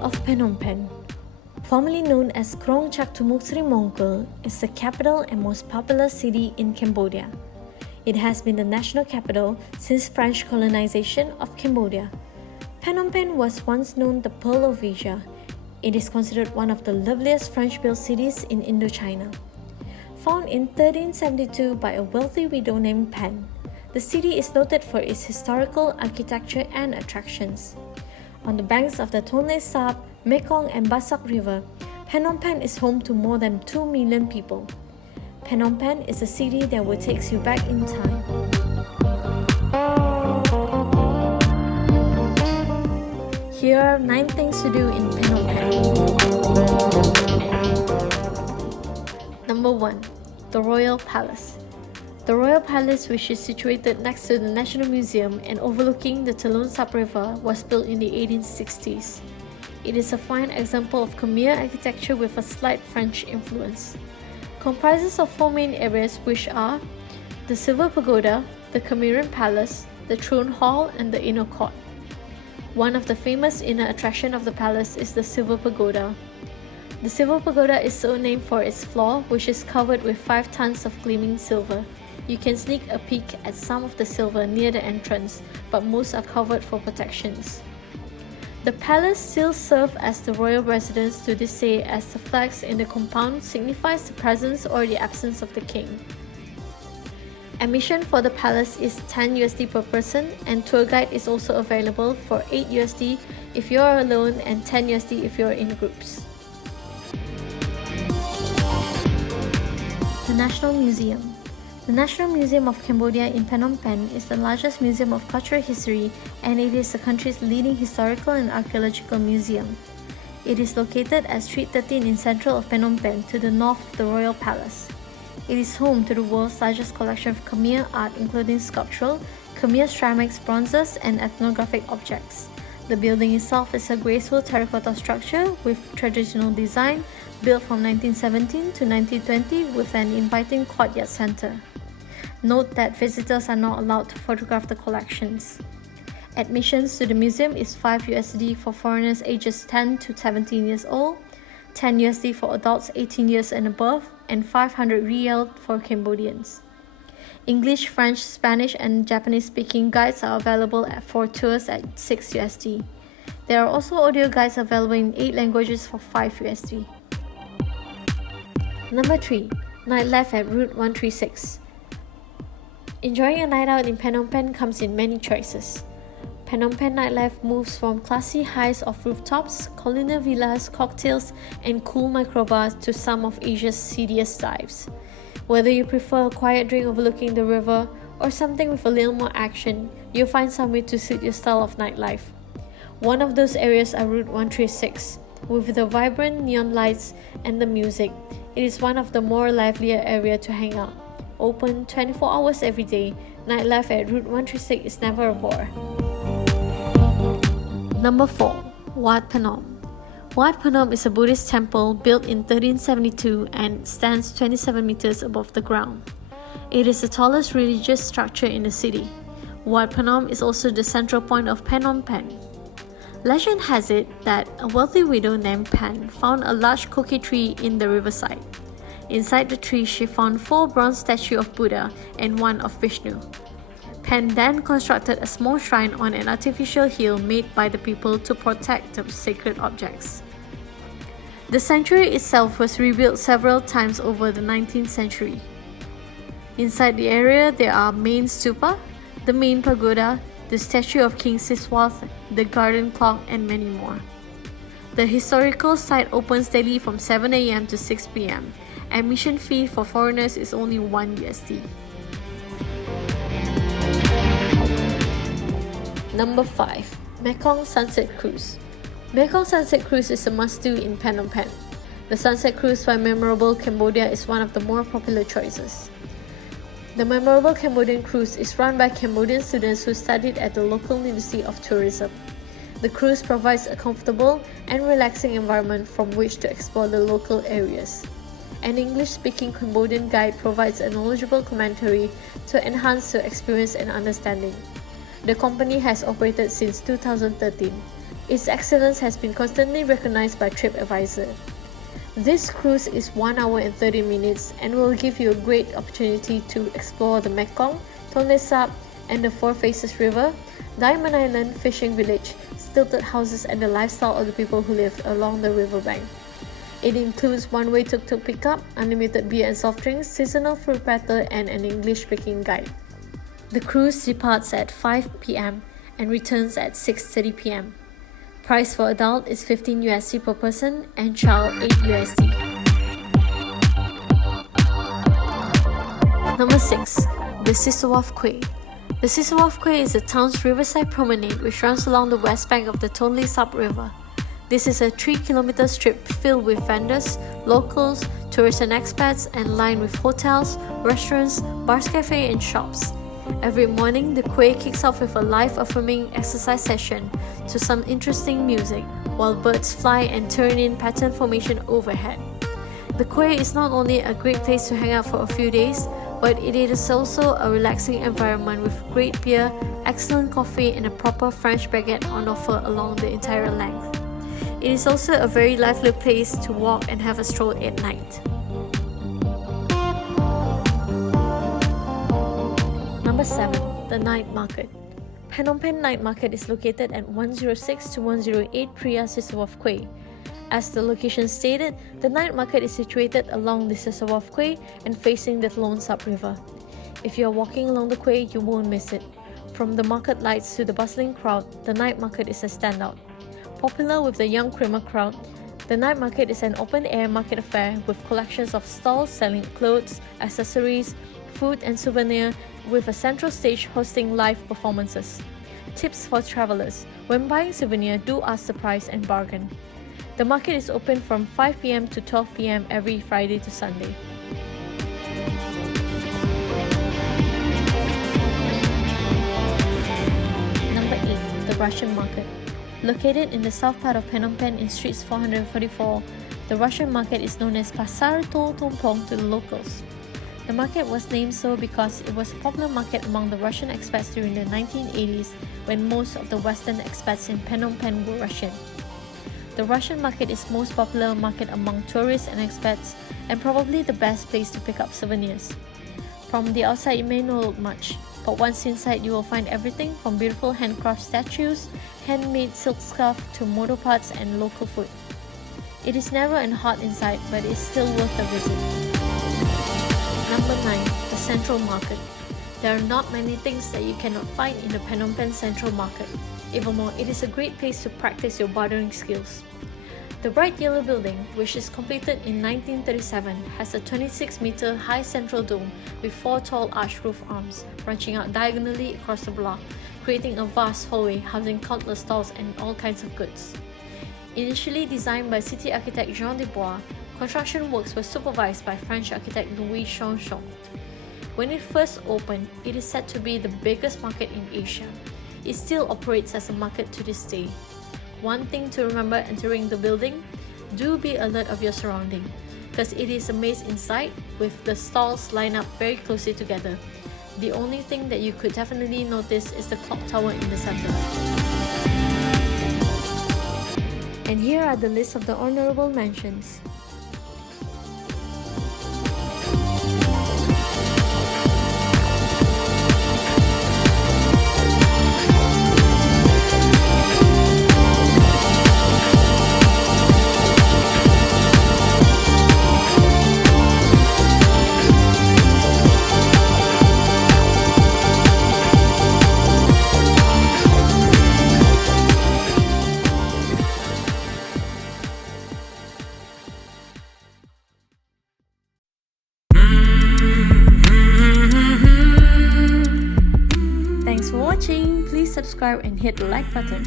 of Phnom Penh, formerly known as Krong Chaktumuk Sri Mongkol, is the capital and most populous city in Cambodia. It has been the national capital since French colonization of Cambodia. Phnom Penh was once known the Pearl of Asia. It is considered one of the loveliest French-built cities in Indochina. Found in 1372 by a wealthy widow named Pen, the city is noted for its historical architecture and attractions. On the banks of the Tonle Sap, Mekong and Basak River, Phnom Penh is home to more than 2 million people. Phnom Penh is a city that will take you back in time. Here are 9 things to do in Phnom Penh. Number 1. The Royal Palace. The Royal Palace, which is situated next to the National Museum and overlooking the Tonle Sap River, was built in the 1860s. It is a fine example of Khmer architecture with a slight French influence. Comprises of 4 main areas, which are the Silver Pagoda, the Khmeran Palace, the Throne Hall, and the Inner Court. One of the famous inner attractions of the palace is the Silver Pagoda. The Silver Pagoda is so named for its floor, which is covered with 5 tons of gleaming silver. You can sneak a peek at some of the silver near the entrance, but most are covered for protections. The palace still serves as the royal residence to this day, as the flags in the compound signifies the presence or the absence of the king. Admission for the palace is 10 USD per person, and tour guide is also available for 8 USD if you are alone and 10 USD if you are in groups. The National Museum. The National Museum of Cambodia in Phnom Penh is the largest museum of cultural history, and it is the country's leading historical and archaeological museum. It is located at Street 13 in central of Phnom Penh to the north of the Royal Palace. It is home to the world's largest collection of Khmer art, including sculptural, Khmer ceramics, bronzes, and ethnographic objects. The building itself is a graceful terracotta structure with traditional design, built from 1917 to 1920 with an inviting courtyard center. Note that visitors are not allowed to photograph the collections. Admissions to the museum is 5 USD for foreigners ages 10 to 17 years old, 10 USD for adults 18 years and above, and 500 Riel for Cambodians. English, French, Spanish, and Japanese-speaking guides are available for tours at 6 USD. There are also audio guides available in 8 languages for 5 USD. Number 3. Nightlife at Route 136. Enjoying a night out in Phnom Penh comes in many choices. Phnom Penh nightlife moves from classy highs of rooftops, colonial villas, cocktails, and cool microbars to some of Asia's seediest dives. Whether you prefer a quiet drink overlooking the river or something with a little more action, you'll find somewhere to suit your style of nightlife. One of those areas are Route 136. With the vibrant neon lights and the music, it is one of the more livelier areas to hang out. Open 24 hours every day, nightlife at Route 136 is never a bore. Number 4. Wat Phnom. Wat Phnom is a Buddhist temple built in 1372 and stands 27 meters above the ground. It is the tallest religious structure in the city. Wat Phnom is also the central point of Phnom Penh. Legend has it that a wealthy widow named Pen found a large koki tree in the riverside. Inside the tree, she found 4 bronze statues of Buddha and 1 of Vishnu. Pen then constructed a small shrine on an artificial hill made by the people to protect the sacred objects. The sanctuary itself was rebuilt several times over the 19th century. Inside the area, there are main stupa, the main pagoda, the statue of King Sisowath, the garden clock, and many more. The historical site opens daily from 7 AM to 6 PM. Admission fee for foreigners is only 1 USD. Number 5. Mekong Sunset Cruise. Mekong Sunset Cruise is a must-do in Phnom Penh. The Sunset Cruise by Memorable Cambodia is one of the more popular choices. The Memorable Cambodian Cruise is run by Cambodian students who studied at the local University of Tourism. The cruise provides a comfortable and relaxing environment from which to explore the local areas. An English-speaking Cambodian guide provides a knowledgeable commentary to enhance the experience and understanding. The company has operated since 2013. Its excellence has been constantly recognized by TripAdvisor. This cruise is 1 hour and 30 minutes and will give you a great opportunity to explore the Mekong, Tonle Sap, and the Four Faces River, Diamond Island fishing village, stilted houses, and the lifestyle of the people who live along the riverbank. It includes one-way tuk-tuk pickup, unlimited beer and soft drinks, seasonal fruit platter, and an English-speaking guide. The cruise departs at 5 p.m. and returns at 6:30 p.m. Price for adult is $15 per person and child $8. Number 6. The Sisowath Quay. The Sisowath Quay is the town's riverside promenade which runs along the west bank of the Tonle Sap River. This is a 3-kilometer strip filled with vendors, locals, tourists and expats, and lined with hotels, restaurants, bars, cafe, and shops. Every morning, the quay kicks off with a life-affirming exercise session to some interesting music, while birds fly and turn in pattern formation overhead. The quay is not only a great place to hang out for a few days, but it is also a relaxing environment with great beer, excellent coffee, and a proper French baguette on offer along the entire length. It is also a very lively place to walk and have a stroll at night. Number 7. The Night Market. Phnom Penh Night Market is located at 106 to 108 Priya Sisowath Quay. As the location stated, the night market is situated along the Sisowath Quay and facing the Tonle Sap River. If you are walking along the quay, you won't miss it. From the market lights to the bustling crowd, the night market is a standout. Popular with the young creamer crowd, the night market is an open-air market affair with collections of stalls selling clothes, accessories, food and souvenir, with a central stage hosting live performances. Tips for travelers: when buying souvenir, do ask the price and bargain. The market is open from 5 p.m. to 12 p.m. every Friday to Sunday. Number 8. The Russian Market. Located in the south part of Phnom Penh in streets 444, the Russian market is known as Pasar Tol Tompong to the locals. The market was named so because it was a popular market among the Russian expats during the 1980s when most of the Western expats in Phnom Penh were Russian. The Russian market is most popular market among tourists and expats and probably the best place to pick up souvenirs. From the outside it may not look much, but once inside you will find everything from beautiful handcraft statues, handmade silk scarf to motor parts and local food. It is narrow and hot inside, but it's still worth a visit. Number 9. The Central Market. There are not many things that you cannot find in the Phnom Penh Central Market. Even more, it is a great place to practice your bartering skills. The bright yellow building, which is completed in 1937, has a 26-meter high central dome with 4 tall arched roof arms branching out diagonally across the block, creating a vast hallway housing countless stalls and all kinds of goods. Initially designed by city architect Jean Desbois, construction works were supervised by French architect Louis Chanchon. When it first opened, it is said to be the biggest market in Asia. It still operates as a market to this day. One thing to remember entering the building: do be alert of your surrounding, because it is a maze inside with the stalls lined up very closely together. The only thing that you could definitely notice is the clock tower in the center. And here are the list of the honourable mentions. Thanks for watching. Please subscribe and hit the like button.